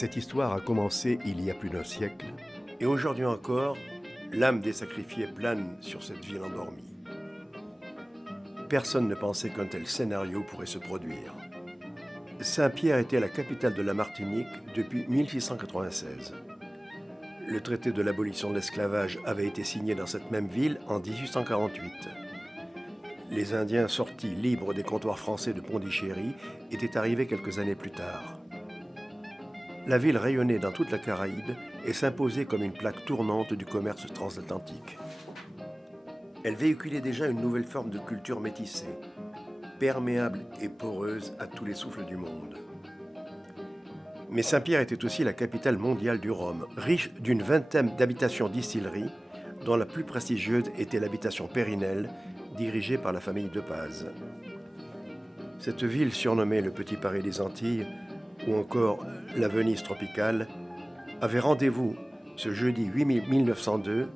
Cette histoire a commencé il y a plus d'un siècle, et aujourd'hui encore, l'âme des sacrifiés plane sur cette ville endormie. Personne ne pensait qu'un tel scénario pourrait se produire. Saint-Pierre était la capitale de la Martinique depuis 1696. Le traité de l'abolition de l'esclavage avait été signé dans cette même ville en 1848. Les Indiens sortis libres des comptoirs français de Pondichéry étaient arrivés quelques années plus tard. La ville rayonnait dans toute la Caraïbe et s'imposait comme une plaque tournante du commerce transatlantique. Elle véhiculait déjà une nouvelle forme de culture métissée, perméable et poreuse à tous les souffles du monde. Mais Saint-Pierre était aussi la capitale mondiale du rhum, riche d'une vingtaine d'habitations distilleries, dont la plus prestigieuse était l'habitation Périnelle, dirigée par la famille de Paz. Cette ville, surnommée le Petit Paris des Antilles, ou encore la Venise tropicale, avait rendez-vous ce jeudi 8 mai 1902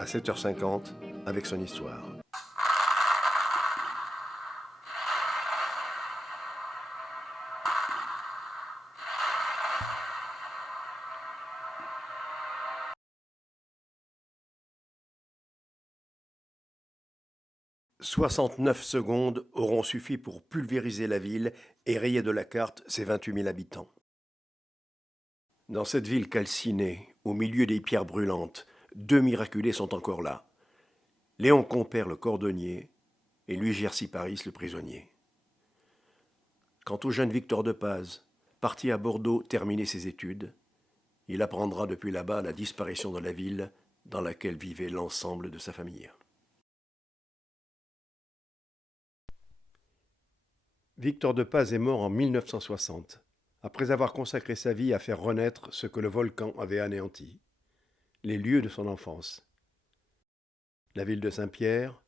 à 7h50 avec son histoire. « 69 secondes auront suffi pour pulvériser la ville et rayer de la carte ses 28 000 habitants. Dans cette ville calcinée, au milieu des pierres brûlantes, deux miraculés sont encore là. Léon Compère le cordonnier et Louis Gercy-Paris le prisonnier. Quant au jeune Victor de Paz, parti à Bordeaux terminer ses études, il apprendra depuis là-bas la disparition de la ville dans laquelle vivait l'ensemble de sa famille. Victor de Paz est mort en 1960, après avoir consacré sa vie à faire renaître ce que le volcan avait anéanti, les lieux de son enfance. La ville de Saint-Pierre,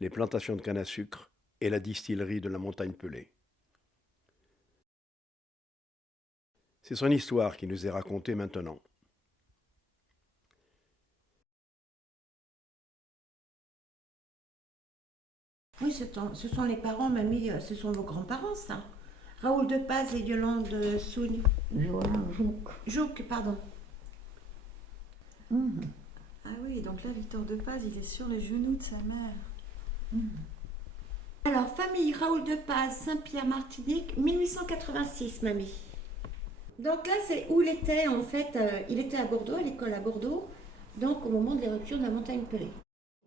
les plantations de canne à sucre et la distillerie de la Montagne Pelée. C'est son histoire qui nous est racontée maintenant. Oui, ce sont les parents, mamie, ce sont vos grands-parents, ça. Raoul de Paz et Yolande Sougne. Yolande Jouque, pardon. Ah oui, donc là, Victor de Paz, il est sur les genoux de sa mère. Alors, famille Raoul de Paz, Saint-Pierre, Martinique, 1886, mamie. Donc là, c'est où il était, en fait. Il était à Bordeaux, à l'école à Bordeaux, donc au moment de l'éruption de la Montagne Pelée.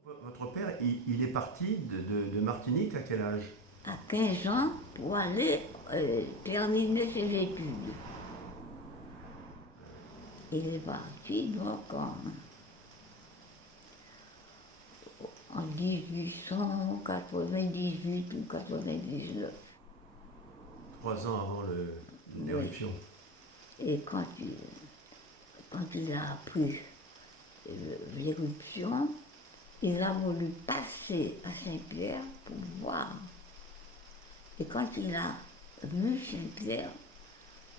Votre père, il est parti de Martinique à quel âge? à 15 ans pour aller terminer ses études. Il est parti donc en 1898 ou 99. 3 ans avant l'éruption. Et quand il a appris l'éruption, il a voulu passer à Saint-Pierre pour voir. Et quand il a vu Saint-Pierre,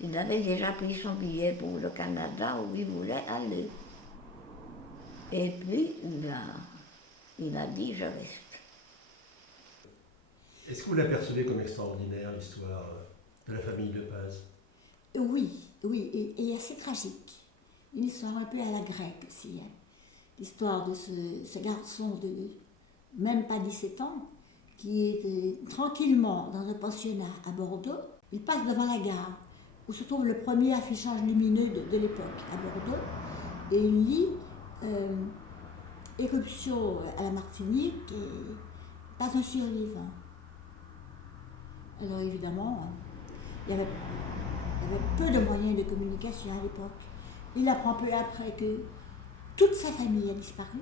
il avait déjà pris son billet pour le Canada où il voulait aller. Et puis, il a dit, je reste. Est-ce que vous l'apercevez comme extraordinaire, l'histoire de la famille de Paz? Oui, et assez tragique. Une histoire un peu à la grecque aussi. Hein. L'histoire de ce garçon de même pas 17 ans, qui est tranquillement dans un pensionnat à Bordeaux. Il passe devant la gare, où se trouve le premier affichage lumineux de l'époque à Bordeaux, et il lit éruption à la Martinique et pas un survivant. Alors évidemment, il y avait peu de moyens de communication à l'époque. Il apprend peu après que toute sa famille a disparu.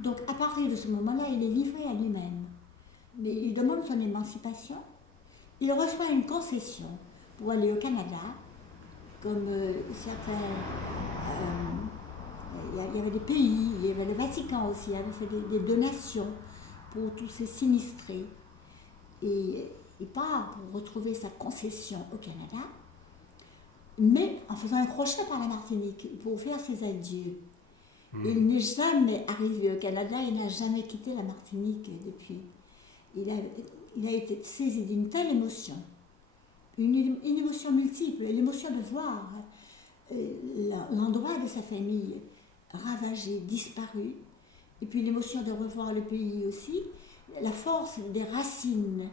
Donc à partir de ce moment-là, il est livré à lui-même. Mais il demande son émancipation. Il reçoit une concession pour aller au Canada, comme certains... il y avait des pays, il y avait le Vatican aussi, il avait fait des donations pour tous ces sinistrés. Et il part pour retrouver sa concession au Canada, mais en faisant un crochet par la Martinique pour faire ses adieux. Il n'est jamais arrivé au Canada, il n'a jamais quitté la Martinique depuis. Il a été saisi d'une telle émotion, une émotion multiple, l'émotion de voir l'endroit de sa famille ravagé, disparu, et puis l'émotion de revoir le pays aussi, la force des racines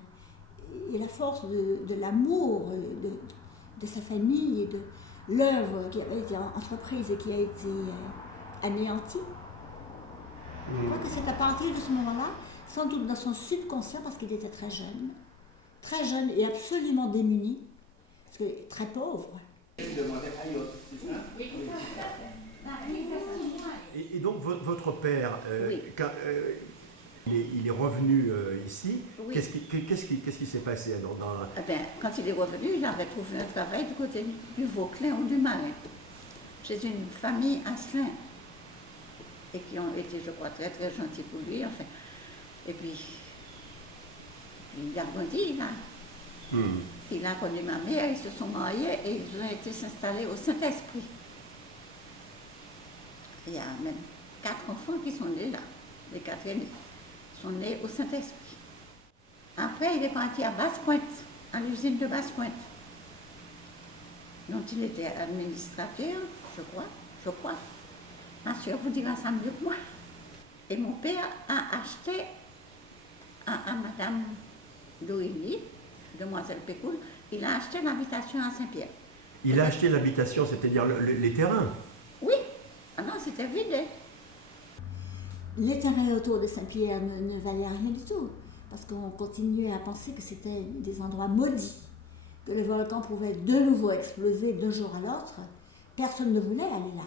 et la force de l'amour de sa famille et de l'œuvre qui avait été entreprise et qui a été anéantie. Je crois que c'est à partir de ce moment-là, sans doute dans son subconscient, parce qu'il était très jeune et absolument démuni, parce que très pauvre. Et donc votre père, Oui. quand, il est revenu ici, Oui. qu'est-ce qui s'est passé Eh bien, quand il est revenu, il avait trouvé un travail du côté du Vauclin ou du Marin, chez une famille à Slin, et qui ont été, je crois, très très gentils pour lui, enfin. Et puis, il a grandi, là. Il a connu ma mère, ils se sont mariés et ils ont été s'installer au Saint-Esprit. Il y a même 4 enfants qui sont nés là, les 4 aînés sont nés au Saint-Esprit. Après, il est parti à Basse-Pointe, à l'usine de Basse-Pointe, dont il était administrateur, je crois. Ma soeur vous dira ça mieux que moi. Et mon père a acheté à Madame Doélie, demoiselle Pécoul, il a acheté l'habitation à Saint-Pierre. Il a acheté l'habitation, c'est-à-dire les terrains. Oui, ah non, c'était vide. Les terrains autour de Saint-Pierre ne valaient rien du tout, parce qu'on continuait à penser que c'était des endroits maudits, que le volcan pouvait de nouveau exploser d'un jour à l'autre. Personne ne voulait aller là.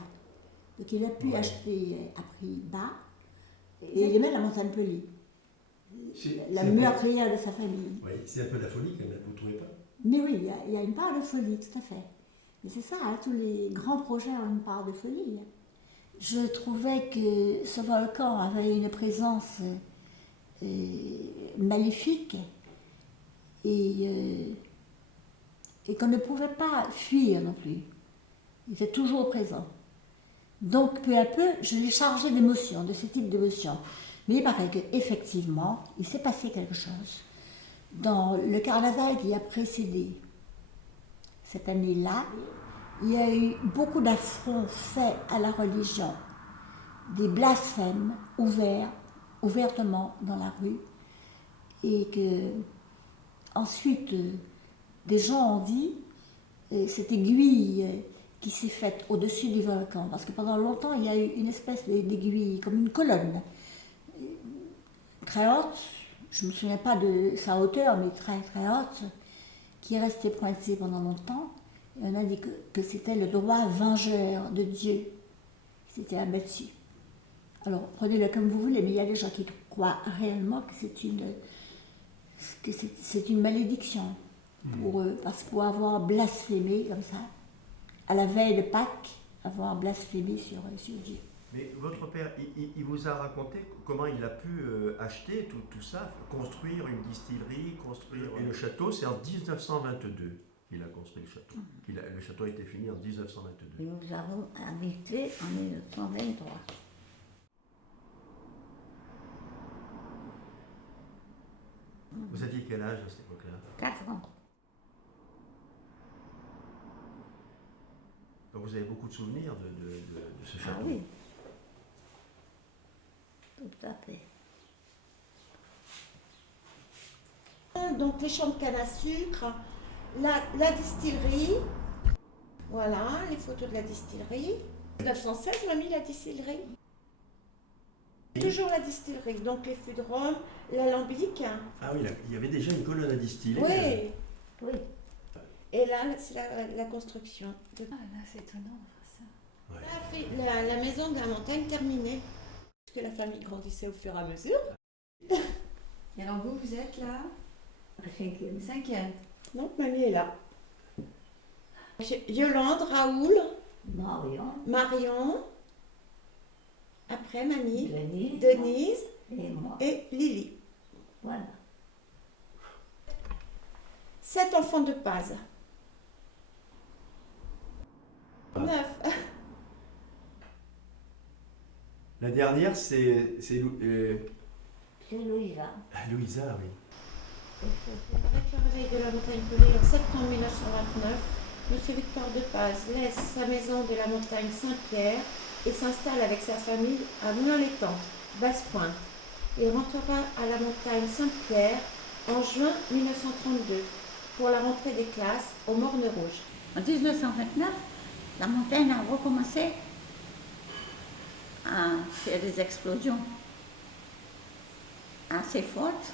Donc il a pu acheter à prix bas, et il aimait la montagne Pelée, la meurtrière de sa famille. Oui, c'est un peu la folie quand même, vous ne trouvez pas? Mais oui, il y a une part de folie, tout à fait. Mais c'est ça, hein, tous les grands projets ont une part de folie. Je trouvais que ce volcan avait une présence maléfique et qu'on ne pouvait pas fuir non plus. Il était toujours présent. Donc, peu à peu, je l'ai chargé d'émotions, de ce type d'émotions. Mais il paraît qu'effectivement, il s'est passé quelque chose. Dans le carnaval qui a précédé cette année-là, il y a eu beaucoup d'affronts faits à la religion, des blasphèmes ouvertement dans la rue, et que ensuite des gens ont dit cette aiguille qui s'est faite au-dessus du volcan, parce que pendant longtemps il y a eu une espèce d'aiguille comme une colonne très haute, je ne me souviens pas de sa hauteur, mais très très haute, qui est restée pointée pendant longtemps. Et on a dit que c'était le droit vengeur de Dieu qui s'était abattu. Alors prenez-le comme vous voulez, mais il y a des gens qui croient réellement que c'est une malédiction pour eux, parce que pour avoir blasphémé comme ça, à la veille de Pâques, avoir blasphémé sur Dieu. Mais votre père, il vous a raconté comment il a pu acheter tout ça, construire une distillerie, construire le château. C'est en 1922 qu'il a construit le château. Le château a été fini en 1922. Et nous avons habité en 1923. Vous aviez quel âge à cette époque-là? 4 ans. Donc vous avez beaucoup de souvenirs de ce château. Ah oui. Tout à fait. Donc les champs de canne à sucre, la distillerie, voilà, les photos de la distillerie. 1916, mamie, la distillerie. Toujours la distillerie, donc les fûts de rhum, l'alambic. Ah oui, il y avait déjà une colonne à distiller. Oui, Oui. et là, c'est la construction. Ah là, c'est étonnant, ça. Ouais. La maison de la montagne terminée. Parce que la famille grandissait au fur et à mesure. Et alors vous êtes là? Cinquième. 5e. Donc mamie est là. Yolande, Raoul, Marion, après mamie, Denise et moi. et Lily. Voilà. 7 enfants de Paz. 9. La dernière, c'est C'est Louisa. Louisa, oui. Avec le réveil de la montagne Pelée en septembre 1929, M. Victor de Paz laisse sa maison de la montagne Saint-Pierre et s'installe avec sa famille à Moulins-l'Étang, Basse-Pointe. Il rentrera à la montagne Saint-Pierre en juin 1932 pour la rentrée des classes aux Mornes Rouges. En 1929, la montagne a recommencé à faire des explosions assez fortes.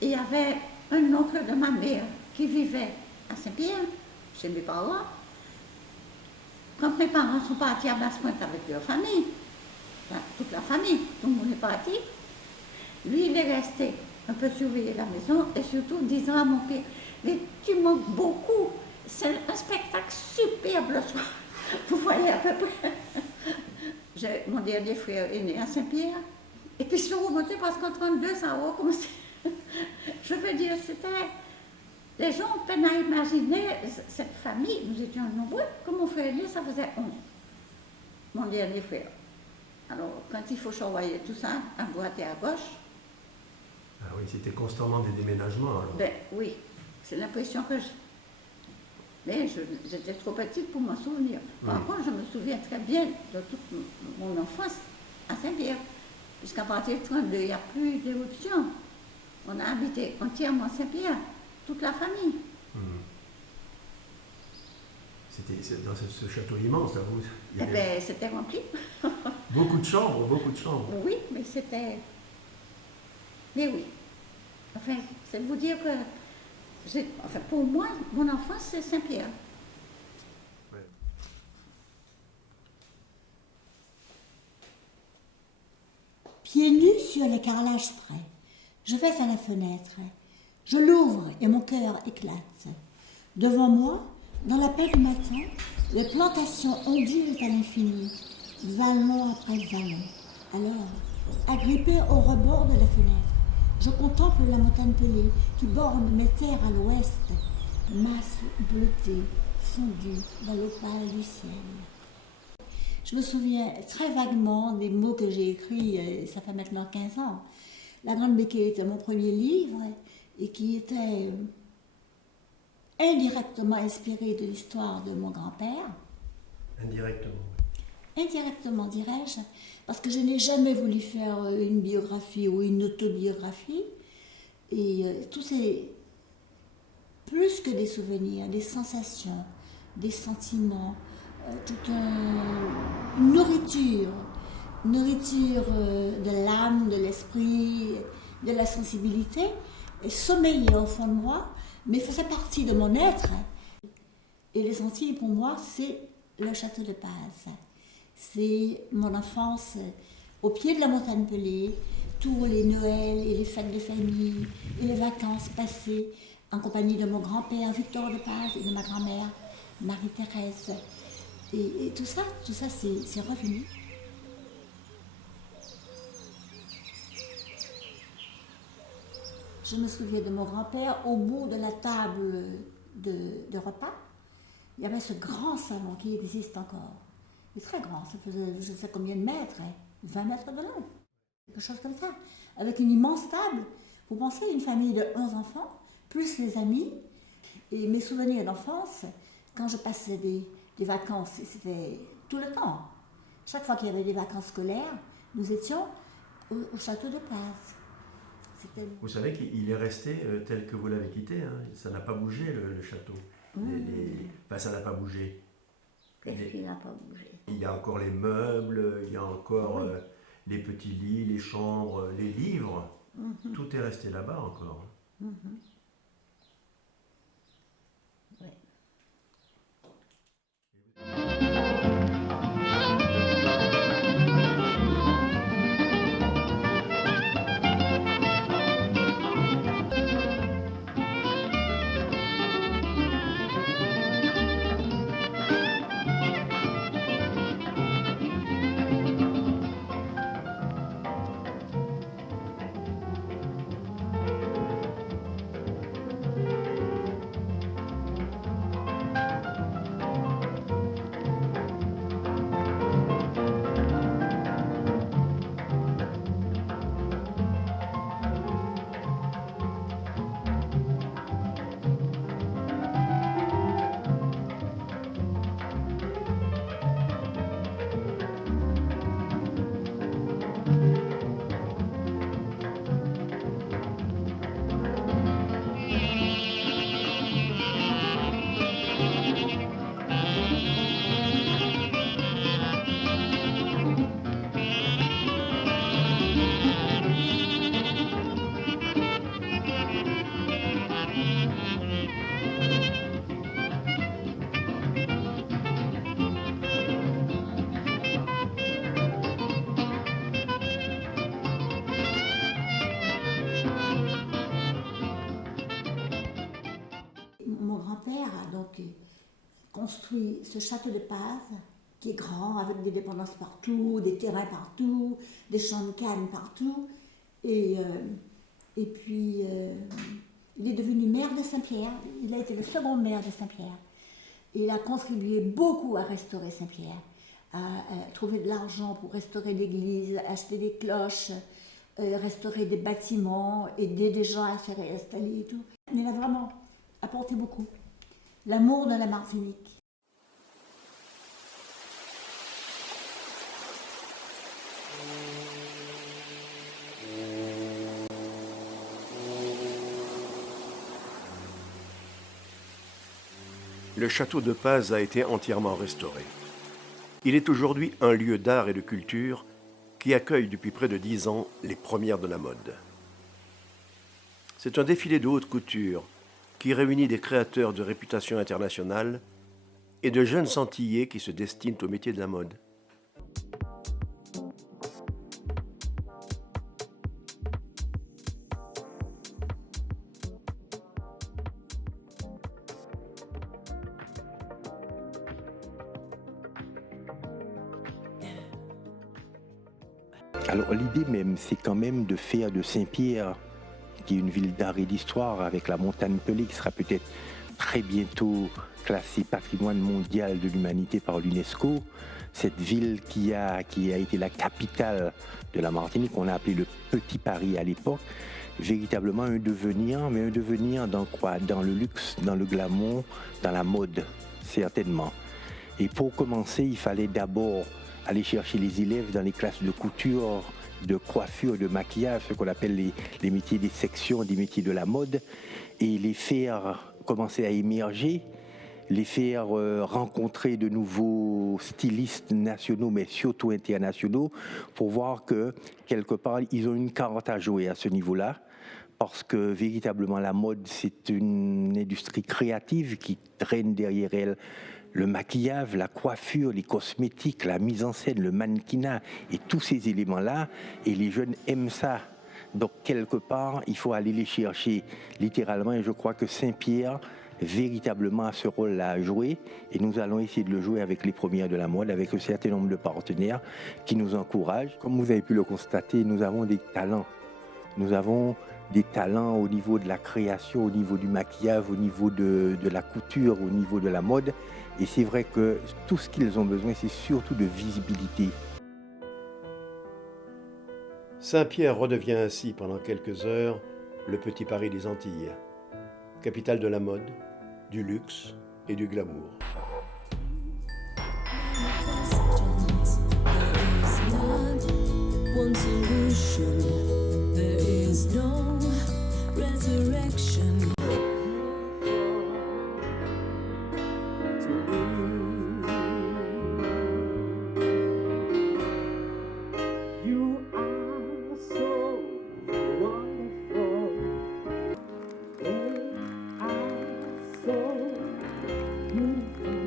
Et il y avait un oncle de ma mère qui vivait à Saint-Pierre, chez mes parents. Quand mes parents sont partis à Basse-Pointe avec leur famille, enfin, toute la famille, tout le monde est parti, lui, il est resté un peu surveiller la maison et surtout disant à mon père, mais tu manques beaucoup, c'est un spectacle superbe le soir, vous voyez à peu près. Mon dernier frère est né à Saint-Pierre, et puis je suis remontée parce qu'en 1932, ça a recommencé. Je veux dire, c'était... Les gens ont peine à imaginer cette famille, nous étions nombreux, comme mon frère aîné, ça faisait 11, mon dernier frère. Alors, quand il faut surveiller tout ça, à droite et à gauche, Ah oui, c'était constamment des déménagements alors. ben oui, c'est l'impression que j'ai. Mais j'étais trop petite pour m'en souvenir. Par contre, je me souviens très bien de toute mon enfance à Saint-Pierre. Jusqu'à partir de 1932, il n'y a plus d'éruption. On a habité entièrement à Saint-Pierre, toute la famille. C'était dans ce château immense, là, il y Eh avait bien, c'était rempli. beaucoup de chambres, beaucoup de chambres. Oui, mais c'était... Mais oui. Enfin, c'est de vous dire que... Enfin, pour moi, mon enfance, c'est Saint-Pierre. Ouais. Pieds nus sur les carrelages frais, je vais à la fenêtre. Je l'ouvre et mon cœur éclate. Devant moi, dans la paix du matin, les plantations ondulent à l'infini, vallon après vallon. Alors, agrippé au rebord de la fenêtre, je contemple la montagne pelée qui borne mes terres à l'ouest, masse bleutée, fondue dans l'opale du ciel. Je me souviens très vaguement des mots que j'ai écrits, ça fait maintenant 15 ans. La Grande Béquille était mon premier livre et qui était indirectement inspiré de l'histoire de mon grand-père. Indirectement. Indirectement, dirais-je, parce que je n'ai jamais voulu faire une biographie ou une autobiographie. Et tout c'est plus que des souvenirs, des sensations, des sentiments, toute une nourriture de l'âme, de l'esprit, de la sensibilité, et sommeillait au fond de moi, mais faisait partie de mon être. Et les Antilles, pour moi, c'est le château de Paz. C'est mon enfance au pied de la montagne pelée, tous les Noëls et les fêtes de famille et les vacances passées en compagnie de mon grand-père Victor de Paz et de ma grand-mère Marie-Thérèse. Et tout ça c'est revenu. Je me souviens de mon grand-père au bout de la table de repas. Il y avait ce grand salon qui existe encore. Il est très grand, ça faisait je ne sais combien de mètres, 20 mètres de long, quelque chose comme ça. Avec une immense table. Vous pensez à une famille de 11 enfants, plus les amis. Et mes souvenirs d'enfance, quand je passais des vacances, c'était tout le temps. Chaque fois qu'il y avait des vacances scolaires, nous étions au château de Paz. Vous savez qu'il est resté tel que vous l'avez quitté, hein. Ça n'a pas bougé le château. Enfin, ça n'a pas bougé. Qu'est-ce qui n'a pas bougé? Il y a encore les meubles, il y a encore les petits lits, les chambres, les livres. Tout est resté là-bas encore. construit ce château de Paz, qui est grand, avec des dépendances partout, des terrains partout, des champs de canne partout. Et puis, il est devenu maire de Saint-Pierre. Il a été le second maire de Saint-Pierre. Et il a contribué beaucoup à restaurer Saint-Pierre, à trouver de l'argent pour restaurer l'église, acheter des cloches, restaurer des bâtiments, aider des gens à se réinstaller et tout. Il a vraiment apporté beaucoup. L'amour de la Martinique. Le château de Paz a été entièrement restauré. Il est aujourd'hui un lieu d'art et de culture qui accueille depuis près de 10 ans les premières de la mode. C'est un défilé de haute couture qui réunit des créateurs de réputation internationale et de jeunes Antillais qui se destinent au métier de la mode. Alors l'idée même, c'est quand même de faire de Saint-Pierre, qui est une ville d'art et d'histoire, avec la montagne Pelée, qui sera peut-être très bientôt classée patrimoine mondial de l'humanité par l'UNESCO, cette ville qui a été la capitale de la Martinique, qu'on a appelé le Petit Paris à l'époque, véritablement un devenir, mais un devenir dans quoi? Dans le luxe, dans le glamour, dans la mode, certainement. Et pour commencer, il fallait d'abord aller chercher les élèves dans les classes de couture, de coiffure, de maquillage, ce qu'on appelle les métiers des sections, des métiers de la mode, et les faire commencer à émerger, les faire rencontrer de nouveaux stylistes nationaux, mais surtout internationaux, pour voir que, quelque part, ils ont une carte à jouer à ce niveau-là, parce que véritablement la mode, c'est une industrie créative qui traîne derrière elle le maquillage, la coiffure, les cosmétiques, la mise en scène, le mannequinat et tous ces éléments-là. Et les jeunes aiment ça. Donc, quelque part, il faut aller les chercher littéralement. Et je crois que Saint-Pierre, véritablement, a ce rôle-là à jouer. Et nous allons essayer de le jouer avec les premières de la mode, avec un certain nombre de partenaires qui nous encouragent. Comme vous avez pu le constater, nous avons des talents. Nous avons des talents au niveau de la création, au niveau du maquillage, au niveau de la couture, au niveau de la mode. Et c'est vrai que tout ce qu'ils ont besoin, c'est surtout de visibilité. Saint-Pierre redevient ainsi pendant quelques heures le Petit Paris des Antilles, capitale de la mode, du luxe et du glamour. One solution, there is no resurrection. You are so wonderful. They are so beautiful.